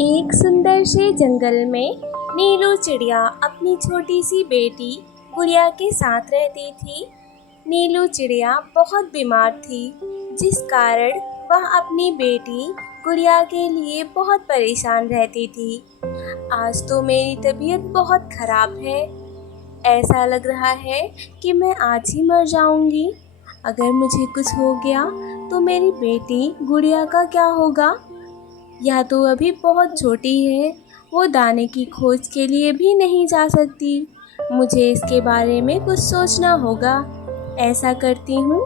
एक सुंदर से जंगल में नीलू चिड़िया अपनी छोटी सी बेटी गुड़िया के साथ रहती थी। नीलू चिड़िया बहुत बीमार थी, जिस कारण वह अपनी बेटी गुड़िया के लिए बहुत परेशान रहती थी। आज तो मेरी तबीयत बहुत खराब है। ऐसा लग रहा है कि मैं आज ही मर जाऊंगी। अगर मुझे कुछ हो गया तो मेरी बेटी गुड़िया का क्या होगा? यह तो अभी बहुत छोटी है, वो दाने की खोज के लिए भी नहीं जा सकती। मुझे इसके बारे में कुछ सोचना होगा। ऐसा करती हूँ,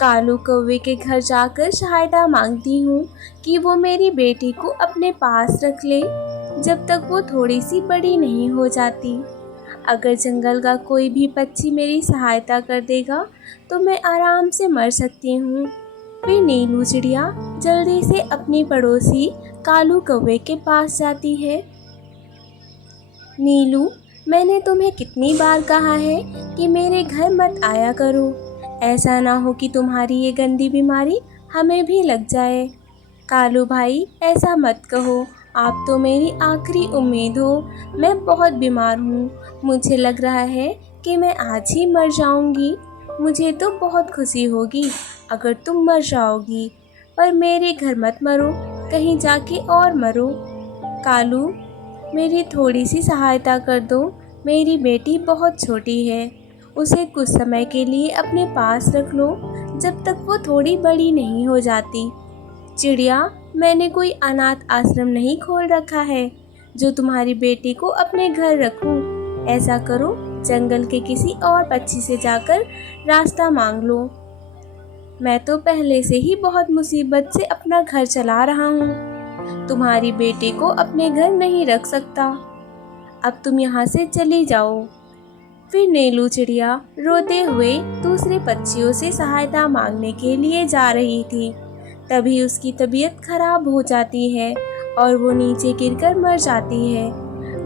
कालू कौवे के घर जाकर सहायता मांगती हूँ कि वो मेरी बेटी को अपने पास रख ले जब तक वो थोड़ी सी बड़ी नहीं हो जाती। अगर जंगल का कोई भी पक्षी मेरी सहायता कर देगा तो मैं आराम से मर सकती हूँ। फिर नीलू चिड़िया जल्दी से अपनी पड़ोसी कालू कौवे के पास जाती है। नीलू, मैंने तुम्हें कितनी बार कहा है कि मेरे घर मत आया करो। ऐसा ना हो कि तुम्हारी ये गंदी बीमारी हमें भी लग जाए। कालू भाई, ऐसा मत कहो, आप तो मेरी आखिरी उम्मीद हो। मैं बहुत बीमार हूँ, मुझे लग रहा है कि मैं आज ही मर जाऊँगी। मुझे तो बहुत खुशी होगी अगर तुम मर जाओगी, पर मेरे घर मत मरो, कहीं जाके और मरो। कालू, मेरी थोड़ी सी सहायता कर दो। मेरी बेटी बहुत छोटी है, उसे कुछ समय के लिए अपने पास रख लो जब तक वो थोड़ी बड़ी नहीं हो जाती। चिड़िया, मैंने कोई अनाथ आश्रम नहीं खोल रखा है जो तुम्हारी बेटी को अपने घर रखूं। ऐसा करो, जंगल के किसी और पक्षी से जाकर रास्ता मांग लो। मैं तो पहले से ही बहुत मुसीबत से अपना घर चला रहा हूँ, तुम्हारी बेटी को अपने घर नहीं रख सकता। अब तुम यहाँ से चली जाओ। फिर नीलू चिड़िया रोते हुए दूसरे पक्षियों से सहायता मांगने के लिए जा रही थी। तभी उसकी तबीयत खराब हो जाती है और वो नीचे गिरकर मर जाती है।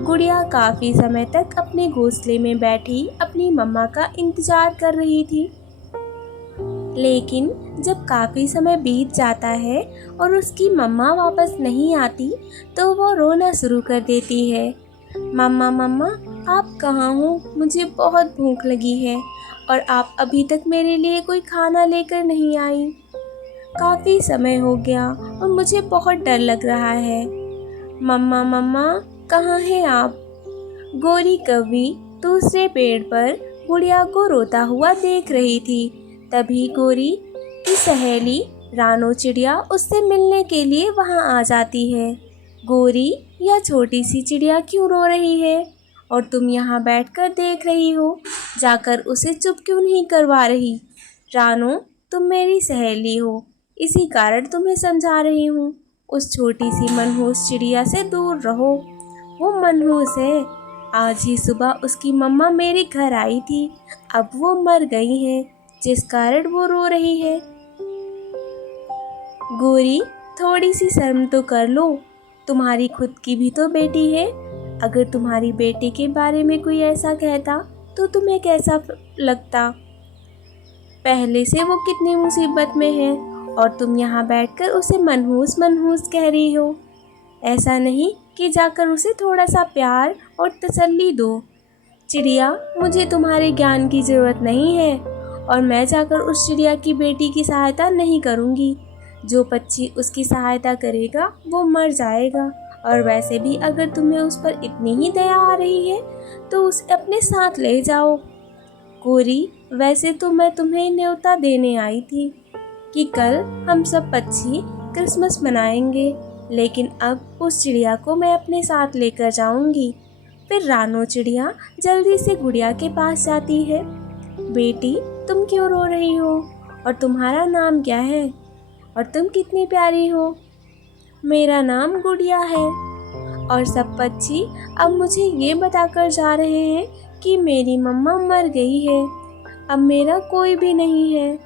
गुड़िया काफ़ी समय तक अपने घोंसले में बैठी अपनी मम्मा का इंतज़ार कर रही थी। लेकिन जब काफ़ी समय बीत जाता है और उसकी मम्मा वापस नहीं आती तो वो रोना शुरू कर देती है। मम्मा मम्मा, आप कहाँ हो? मुझे बहुत भूख लगी है और आप अभी तक मेरे लिए कोई खाना लेकर नहीं आई। काफ़ी समय हो गया और मुझे बहुत डर लग रहा है। मम्मा मम्मा, कहाँ हैं आप? गोरी कौवी दूसरे पेड़ पर गुड़िया को रोता हुआ देख रही थी। तभी गोरी की सहेली रानो चिड़िया उससे मिलने के लिए वहां आ जाती है। गोरी, यह छोटी सी चिड़िया क्यों रो रही है और तुम यहाँ बैठकर देख रही हो? जाकर उसे चुप क्यों नहीं करवा रही? रानो, तुम मेरी सहेली हो, इसी कारण तुम्हें समझा रही हूँ। उस छोटी सी मनहूस चिड़िया से दूर रहो, वो मनहूस है। आज ही सुबह उसकी मम्मा मेरे घर आई थी, अब वो मर गई है, जिस कारण वो रो रही है। गोरी, थोड़ी सी शर्म तो कर लो, तुम्हारी खुद की भी तो बेटी है। अगर तुम्हारी बेटी के बारे में कोई ऐसा कहता तो तुम्हें कैसा लगता? पहले से वो कितनी मुसीबत में है और तुम यहाँ बैठकर उसे मनहूस मनहूस कह रही हो। ऐसा नहीं कि जाकर उसे थोड़ा सा प्यार और तसल्ली दो। चिड़िया, मुझे तुम्हारे ज्ञान की ज़रूरत नहीं है और मैं जाकर उस चिड़िया की बेटी की सहायता नहीं करूँगी। जो पक्षी उसकी सहायता करेगा वो मर जाएगा, और वैसे भी अगर तुम्हें उस पर इतनी ही दया आ रही है तो उसे अपने साथ ले जाओ। गोरी, वैसे तो मैं तुम्हें न्योता देने आई थी कि कल हम सब पक्षी क्रिसमस मनाएंगे, लेकिन अब उस चिड़िया को मैं अपने साथ लेकर जाऊंगी। फिर रानो चिड़िया जल्दी से गुड़िया के पास जाती है। बेटी, तुम क्यों रो रही हो और तुम्हारा नाम क्या है और तुम कितनी प्यारी हो? मेरा नाम गुड़िया है। और सब पक्षी अब मुझे ये बताकर जा रहे हैं कि मेरी मम्मा मर गई है, अब मेरा कोई भी नहीं है।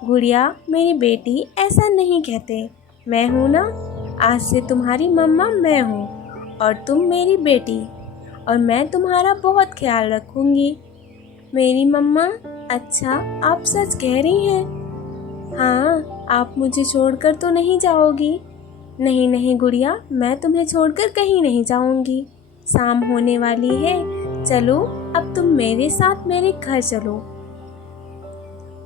गुड़िया, मेरी बेटी, ऐसा नहीं कहते। मैं हूँ ना, आज से तुम्हारी मम्मा मैं हूँ और तुम मेरी बेटी, और मैं तुम्हारा बहुत ख्याल रखूँगी। मेरी मम्मा, अच्छा, आप सच कह रही हैं? हाँ, आप मुझे छोड़कर तो नहीं जाओगी? नहीं नहीं गुड़िया, मैं तुम्हें छोड़कर कहीं नहीं जाऊंगी। शाम होने वाली है, चलो अब तुम मेरे साथ मेरे घर चलो।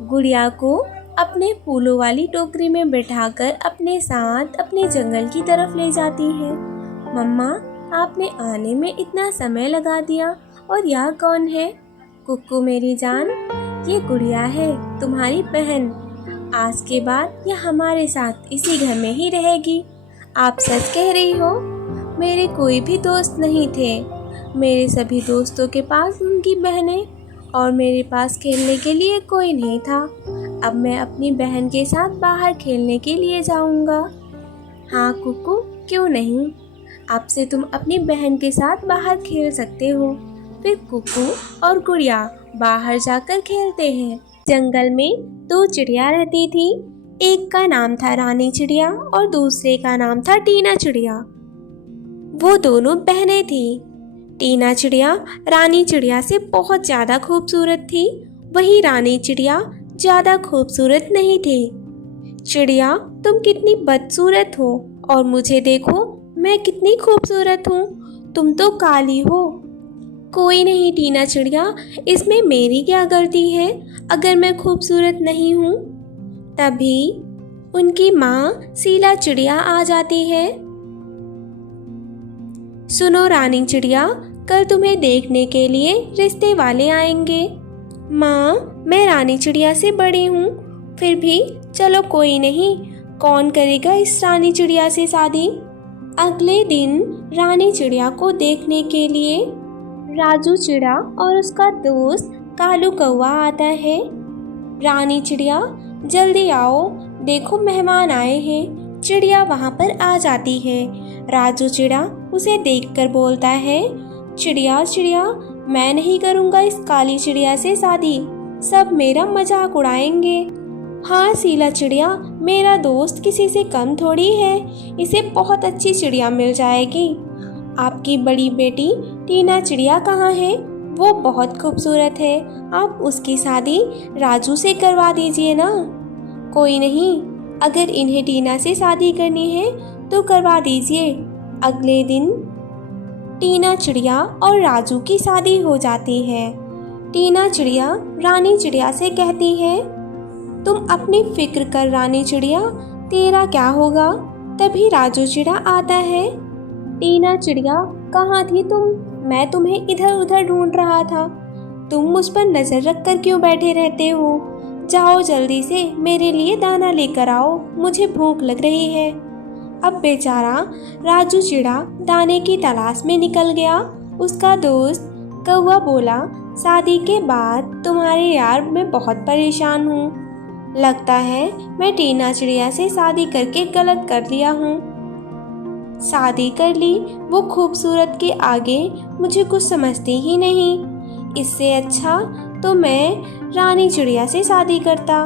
गुड़िया को अपने फूलों वाली टोकरी में बैठाकर अपने साथ अपने जंगल की तरफ ले जाती है। मम्मा, आपने आने में इतना समय लगा दिया, और यह कौन है? कुक्कू मेरी जान, ये गुड़िया है, तुम्हारी बहन। आज के बाद यह हमारे साथ इसी घर में ही रहेगी। आप सच कह रही हो? मेरे कोई भी दोस्त नहीं थे। मेरे सभी दोस्तों के पास उनकी बहनें, और मेरे पास खेलने के लिए कोई नहीं था। अब मैं अपनी बहन के साथ बाहर खेलने के लिए जाऊंगा। हाँ कुक्कू, क्यों नहीं? आपसे तुम अपनी बहन के साथ बाहर खेल सकते हो। फिर कुक्कू और गुड़िया बाहर जाकर खेलते हैं। जंगल में दो चिड़िया रहती थी। एक का नाम था रानी चिड़िया और दूसरे का नाम था टीना चिड़िया। वो दोनों बहनें थी। टीना चिड़िया रानी चिड़िया से बहुत ज़्यादा खूबसूरत थी, वहीं रानी चिड़िया ज़्यादा खूबसूरत नहीं थी। चिड़िया, तुम कितनी बदसूरत हो, और मुझे देखो, मैं कितनी खूबसूरत हूँ। तुम तो काली हो। कोई नहीं टीना चिड़िया, इसमें मेरी क्या गलती है अगर मैं खूबसूरत नहीं हूँ? तभी उनकी माँ शीला चिड़िया आ जाती है। सुनो रानी चिड़िया, कल तुम्हें देखने के लिए रिश्ते वाले आएंगे। माँ, मैं रानी चिड़िया से बड़ी हूँ, फिर भी चलो कोई नहीं, कौन करेगा इस रानी चिड़िया से शादी? अगले दिन रानी चिड़िया को देखने के लिए राजू चिड़ा और उसका दोस्त कालू कौवा आता है। रानी चिड़िया, जल्दी आओ, देखो मेहमान आए हैं। चिड़िया वहाँ पर आ जाती है। राजू चिड़ा उसे देखकर बोलता है, चिड़िया चिड़िया, मैं नहीं करूँगा इस काली चिड़िया से शादी, सब मेरा मजाक उड़ाएंगे। हाँ शीला चिड़िया, मेरा दोस्त किसी से कम थोड़ी है, इसे बहुत अच्छी चिड़िया मिल जाएगी। आपकी बड़ी बेटी टीना चिड़िया कहाँ है? वो बहुत खूबसूरत है, आप उसकी शादी राजू से करवा दीजिए ना। कोई नहीं, अगर इन्हें टीना से शादी करनी है तो करवा दीजिए। अगले दिन टीना चिड़िया और राजू की शादी हो जाती है। टीना चिड़िया रानी चिड़िया से कहती है, तुम अपनी फिक्र कर रानी चिड़िया, तेरा क्या होगा। तभी राजू चिड़ा आता है। टीना चिड़िया, कहाँ थी तुम? मैं तुम्हें इधर उधर ढूंढ रहा था। तुम मुझ पर नज़र रख कर क्यों बैठे रहते हो? जाओ जल्दी से मेरे लिए दाना लेकर आओ, मुझे भूख लग रही है। अब बेचारा राजू चिड़ा दाने की तलाश में निकल गया। उसका दोस्त कौवा बोला, शादी के बाद तुम्हारे यार मैं बहुत परेशान हूँ। लगता है मैं टीना चिड़िया से शादी करके गलत कर लिया हूँ। शादी कर ली, वो खूबसूरत के आगे मुझे कुछ समझती ही नहीं। इससे अच्छा तो मैं रानी चिड़िया से शादी करता।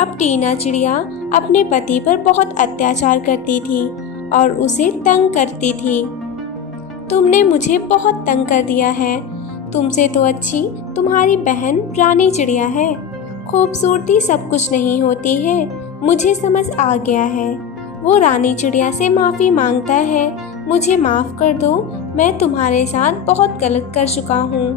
अब टीना चिड़िया अपने पति पर बहुत अत्याचार करती थी और उसे तंग करती थी। तुमने मुझे बहुत तंग कर दिया है, तुमसे तो अच्छी तुम्हारी बहन रानी चिड़िया है। खूबसूरती सब कुछ नहीं होती है, मुझे समझ आ गया है। वो रानी चिड़िया से माफ़ी मांगता है, मुझे माफ़ कर दो, मैं तुम्हारे साथ बहुत गलत कर चुका हूँ।